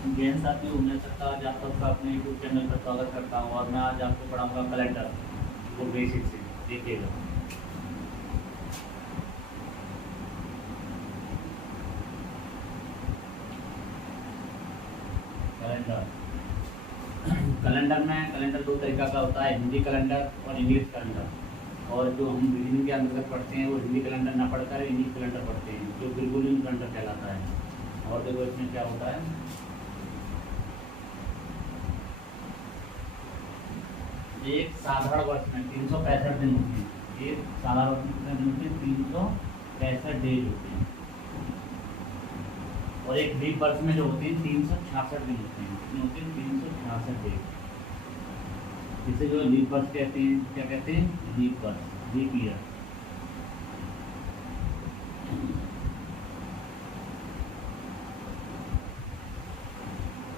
जैन साथी हूँ मैं सरताज, आप सबका अपने यूट्यूब चैनल पर स्वागत करता हूँ। और मैं आज आपको पढ़ाऊँगा कैलेंडर वो बेसिक से, देखिएगा। कैलेंडर कैलेंडर दो तरीका का होता है, हिंदी कैलेंडर और इंग्लिश कैलेंडर। और जो हम रीजनिंग के अंतर्गत पढ़ते हैं वो हिंदी कैलेंडर ना पढ़कर इंग्लिश कैलेंडर पढ़ते हैं, जो बिल्कुल कैलेंडर कहलाता है। और देखो इसमें क्या होता है, एक साधारण वर्ष में 365 दिन होते हैं। एक साधारण वर्ष में कितने दिन होते हैं? 365 डेज होते हैं। और एक लीप वर्ष में जो होते हैं 366 दिन होते हैं। कितने होते हैं? 366 डेज। जिसे जो लीप वर्ष कहते हैं, क्या कहते हैं? लीप वर्ष, लीप ईयर।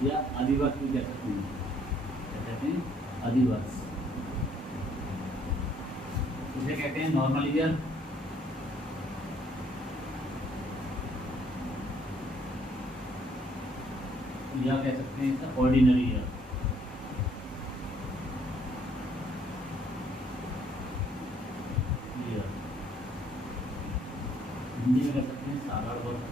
या अधिवर्ष भी कह सकते हैं, क्या कहते हैं? अधिवर्ष। इसे कहते हैं नॉर्मल ईयर, या कह सकते हैं इसका ऑर्डिनरी ईयर। हिंदी में कह सकते हैं साधारण वर्ष।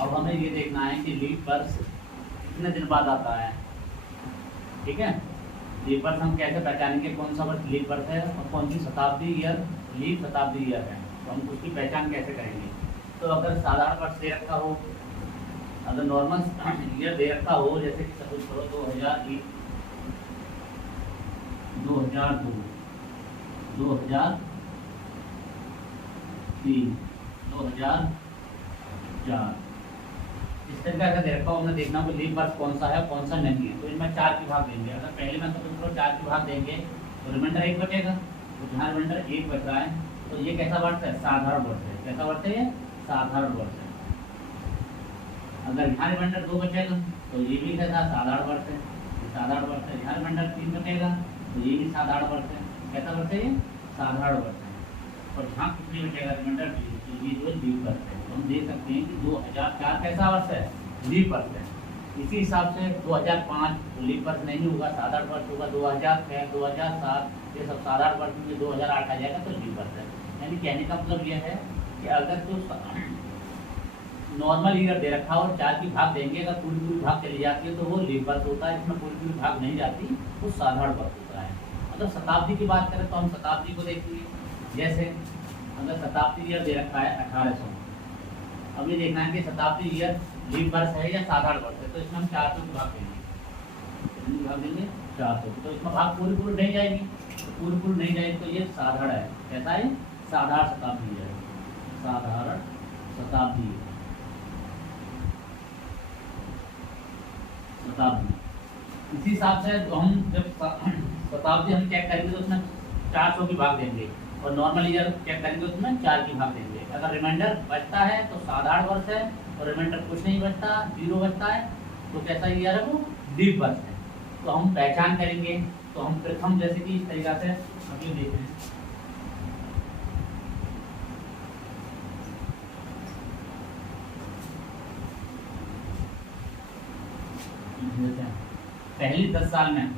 अब हमें ये देखना है कि लीप वर्ष कितने दिन बाद आता है, ठीक है। लीप वर्ष हम कैसे पहचानेंगे कौन सा वर्ष लीप वर्ष है और कौन सी शताब्दी ईयर लीप शताब्दी ईयर है, तो हम उसकी पहचान कैसे करेंगे। तो अगर साधारण वर्ष दे रखा हो, अगर नॉर्मल ईयर दे रखा हो, जैसे कि सपोज करो 2001, 2002, 2003, 2004, इस तरीके का दे रखा हो, हमने देखना हो लीप वर्ष कौन सा है कौन सा नहीं है। तो इनमें 4 के भाग देंगे। अगर पहले में सपोज करो 4 के भाग देंगे तो रिमाइंडर 1 बचेगा। तो जहाँ रिमाइंडर 1 बच रहा है तो ये कैसा वर्ष है? साधारण वर्ष है। कैसा वर्ष है ये? साधारण वर्ष है। अगर यहाँ रिमाइंडर 2 बचेगा तो ये भी कैसा? साधारण वर्ष है, ये साधारण वर्ष है। यहाँ रिमाइंडर 3 बचेगा तो ये भी साधारण वर्ष है। कैसा वर्ष है ये? साधारण वर्ष है। और जहाँ कुछ नहीं बचेगा रिमाइंडर, तो ये जो लीप वर्ष है। तो हम देख सकते हैं कि 2004 कैसा वर्ष है? लीप वर्ष है। इसी हिसाब से 2005 लीप वर्ष नहीं होगा, साधारण वर्ष होगा। 2006, 2007 ये सब साधारण वर्ष में 2008 आ जाएगा तो लीप वर्ष है। यानी कहने का मतलब यह है कि अगर तो नॉर्मल ईयर दे रखा और 4 की भाग देंगे, अगर पूरी भाग चली जाती है तो वो लीप वर्ष होता है। इसमें पूरी भाग नहीं जाती वो साधारण वर्ष होता है। अगर शताब्दी की बात करें तो हम शताब्दी को देखेंगे। जैसे अगर शताब्दी ईयर दे रखा है 1800, अब ये देखना है कि शताब्दी ईयर लीप वर्ष है या साधारण वर्ष है। तो इसमें हम 400 की भाग देंगे। कितनी भाग देंगे? 400। तो इसमें भाग पूरी नहीं जाएगी, तो पूरी नहीं जाएगी तो ये साधारण है। कैसा है? साधारण शताब्दी है, साधारण शताब्दी शताब्दी। इसी हिसाब से हम जब शताब्दी हम चेक करेंगे तो उसमें 400 की भाग देंगे, और नॉर्मल ईयर चेक करेंगे तो उसमें 4 की भाग देंगे। अगर रिमाइंडर बचता है तो साधारण वर्ष है, और रिमाइंडर कुछ नहीं बचता, 0 बचता है, तो कैसा ईयर है? वो लीप वर्ष है। तो हम पहचान करेंगे। तो हम प्रथम जैसे कि इस तरीका से अभी देख रहे हैं, पहले 10 साल में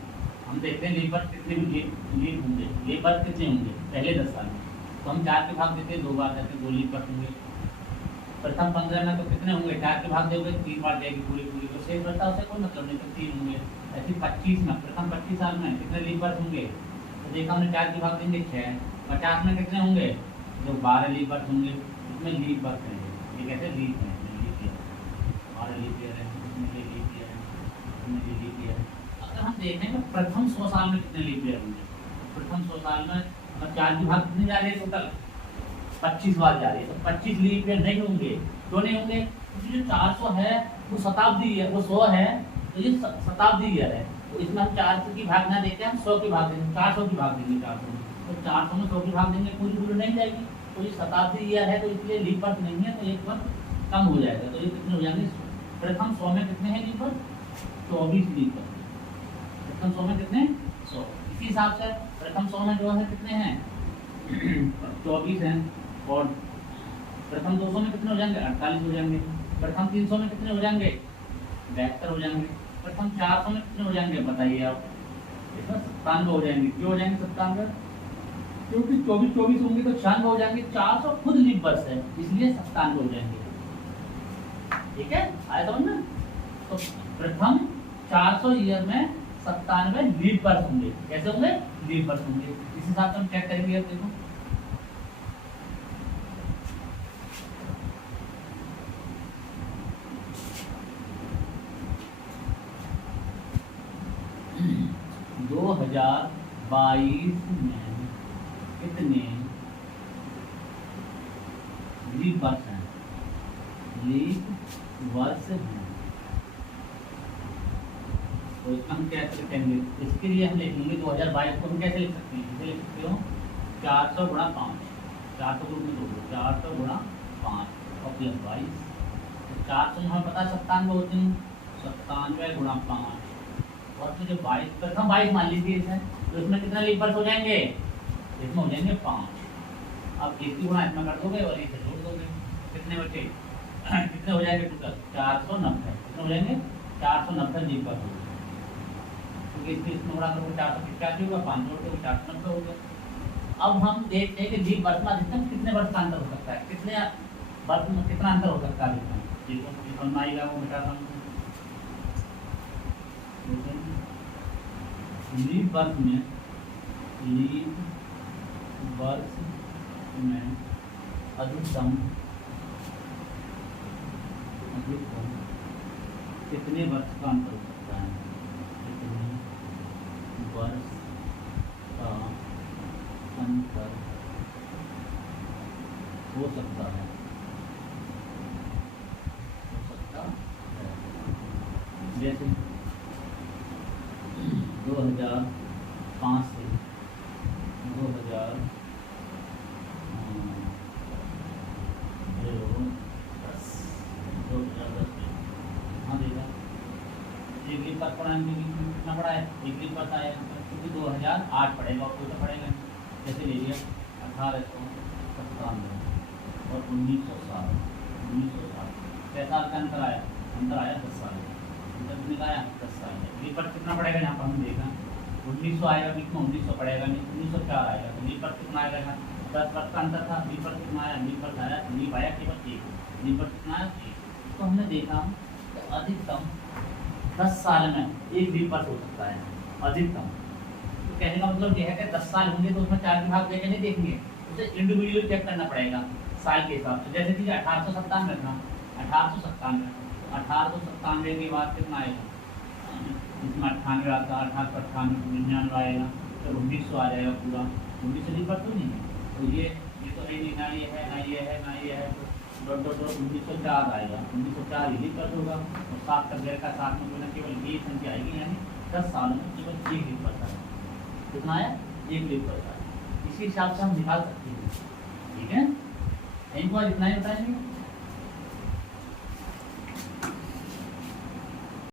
हम देखते हैं लीप वर्ष कितने लीप होंगे, लीप वर्ष कितने होंगे पहले 10 साल में। तो हम 4 के भाग देते हैं, 2 बार देते हैं, 2 लीप वर्ष होंगे। प्रथम 15 में तो कितने होंगे? 4 के भाग देंगे 3 बार जाएगी पूरी, तो शेष बचता उससे कोई मतलब नहीं, तो 3 होंगे। ऐसे 25 में, प्रथम 25 साल में कितने लीप वर्ष होंगे? तो देखा हमने 4 के भाग देंगे 6। 50 में कितने होंगे? जो 12 लीप वर्ष होंगे। इसमें लीप वर्ष है, ये कहते हैं लीप है, लीप ईयर, 12 लीप ईयर है, इसमें ये लीप ईयर है, इसमें ये लीप ईयर है। अगर हम देखें तो प्रथम 100 साल में कितने लीप ईयर होंगे? प्रथम 100 साल में 4 की भाग कितनी जा रही है? टोटल 25 बार जा रही है। तो 25 लीप ईयर नहीं होंगे। क्यों नहीं होंगे? क्योंकि जो 400 है वो शताब्दी है, वो 100 है तो ये शताब्दी ईयर है। तो इसमें हम 400 की भाग ना देते, हम 100 की भाग देंगे, 400 की भाग देंगे। 400 में तो 400 में 100 की भाग देंगे, पूरी नहीं जाएगी। तो ये शताब्दी ईयर है, तो इसलिए लीप वर्ष नहीं है, तो एक वर्ष कम हो जाएगा। तो ये कितने हो जाएंगे? प्रथम 100 में कितने हैं लीप वर्ष? 24 लीप वर्ष। प्रथम 100 में कितने? 100। इसी हिसाब से प्रथम 100 में जो है कितने हैं? 24 हैं। और प्रथम 200 में कितने हो जाएंगे? 48 हो जाएंगे। प्रथम 300 में कितने हो जाएंगे? 72 हो जाएंगे। प्रथम 400 में कितने हो जाएंगे बताइए आप? इसमें 97 हो जाएंगे। क्यों हो जाएंगे 97? क्योंकि 24 24 होंगे तो 96 हो जाएंगे। 400 खुद लीप वर्ष है, इसलिए 97 हो जाएंगे। ठीक है, आया समझ में? तो प्रथम 400 ईयर में 97 लीप वर्ष होंगे। कैसे होंगे? लीप वर्ष होंगे। इस हिसाब से हम चेक करेंगे। अब देखो 2022 में कितने लीप वर्ष हैं? लीप वर्ष हैं। तो इसका हम कैसे लिखेंगे? इसके लिए हम लिखेंगे 2022 को हम कैसे लिख सकते हैं? इसे लिख सकते हो 400 गुणा 5, 400 ग्रुप में दो, 400 गुणा 5 और प्लस 22। 400 हमें पता है 97 होते हैं, 97 गुणा 5 और तो जो 22 प्रथम 22 मान लीजिए इसमें, तो इसमें कितना लीप वर्ष हो जाएंगे? इसमें हो जाएंगे 5। अब इसकी गुणा इसमें कर दोगे और इसे जोड़ दोगे, कितने बचे? कितने हो जाएंगे टोटल? 490। कितने हो जाएंगे? 490 लीप वर्ष हो जाएंगे। क्योंकि इसकी इसमें गुणा करोगे 485 होगा, 5 जोड़ दोगे 490 हो गया। अब हम देखते हैं कि लीप वर्ष में अधिकतम कितने वर्ष का अंतर हो सकता है, कितने वर्ष में कितना अंतर हो सकता है अधिकतम। देखो आएगा वो बेटा हम लीप वर्ष में, लीप वर्ष में अधिकतम कितने वर्ष का अंतर हो सकता है? कितने वर्ष का अंतर हो सकता है? जैसे 2005 से 2010 हाँ देखा एक लीप वर्ष पढ़ा कितना पढ़ा है? एक लीप वर्ष आया क्योंकि 2008 पढ़ेगा और कोई तो पढ़ेगा। जैसे ले लिया 1897 और 1907। 1907 कैसा साल का अंतर आया? अंतर आया 10 साल। अंतर आया 10 साल। लीप वर्ष कितना पड़ेगा? यहाँ पर हम देखा 1900 आएगा, बीच में 1900 पड़ेगा नहीं, 1904 आएगा। तो लीप वर्ष कितना आएगा? 10 वर्ष का अंतर था। लीप वर्ष कितना आया? लीप वर्ष आया, लीप आया केवल 1। लीप वर्ष कितना आया? 1। तो हमने देखा तो अधिकतम 10 साल में एक लीप वर्ष हो सकता है अधिकतम। तो कहने का मतलब यह है कि 10 साल होंगे तो उसमें 4 विभाग देखे नहीं देखेंगे, उसे इंडिविजुअली चेक करना पड़ेगा साल के हिसाब से। जैसे कि 1897 था, 1897 1897 के बाद कितना आएगा? इसमें 98 आता, 98 98 99 आएगा, तो 1900 आ जाएगा पूरा। 1900 लीप वर्ष तो नहीं है, तो ये तो है नहीं, ना ये है ना ये है ना ये है, तो 1904 आएगा। 1904 लीप वर्ष होगा और 7 तक गैर का 7 में कोई केवल ये संख्या आएगी, यानी 10 सालों में केवल 1 लीप वर्ष आएगा। कितना आया? 1 लीप वर्ष आएगा। इसी हिसाब से हम निकाल सकते हैं। ठीक है, इनको इतना ही बताएंगे।